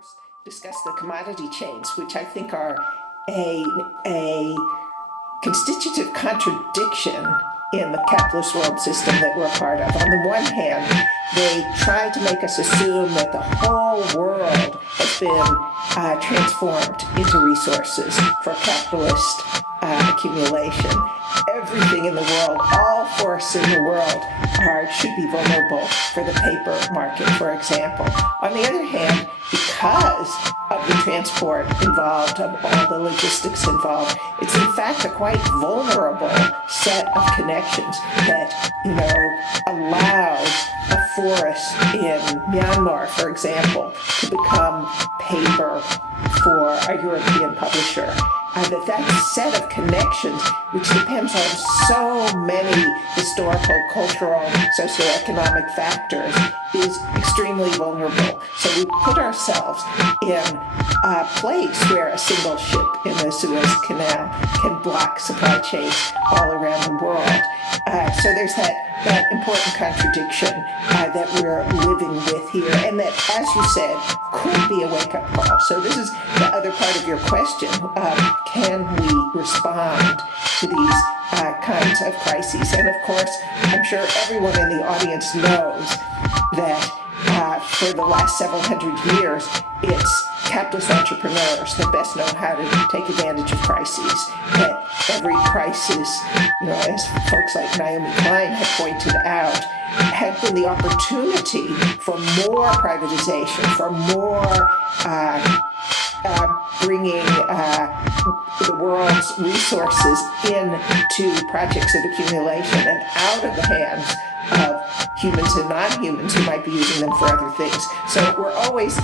first discuss the commodity chains, which I think are a constitutive contradiction in the capitalist world system that we're a part of. On the one hand, they try to make us assume that the whole world has been transformed into resources for capitalist accumulation. Everything in the world, all forests in the world should be vulnerable for the paper market, for example. On the other hand, because of the transport involved, of all the logistics involved, it's in fact a quite vulnerable set of connections that, allows a forest in Myanmar, for example, to become paper for a European publisher. That set of connections, which depends on so many historical, cultural, socioeconomic factors, is extremely vulnerable. So we put ourselves in a place where a single ship in the Suez Canal can block supply chains all around the world. So there's that important contradiction that we're living with here, and that, as you said, could be a wake-up call. So this is the other part of your question. Can we respond to these kinds of crises? And of course, I'm sure everyone in the audience knows that for the last several hundred years, it's capitalist entrepreneurs that best know how to take advantage of crises. That every crisis, as folks like Naomi Klein have pointed out, have been the opportunity for more privatization, for more bringing the world's resources into projects of accumulation and out of the hands of humans and non-humans who might be using them for other things. So we're always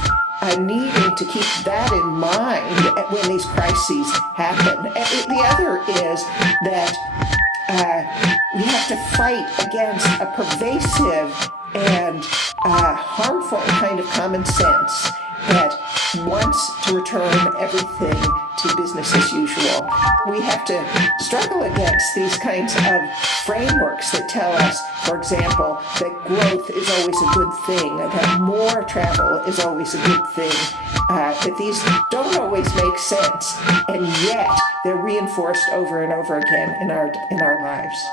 needing to keep that in mind when these crises happen. And the other is that we have to fight against a pervasive and harmful kind of common sense that wants to return everything to business as usual. We have to struggle against these kinds of frameworks that tell us, for example, that growth is always a good thing, that more travel is always a good thing, that these don't always make sense, and yet they're reinforced over and over again in our lives.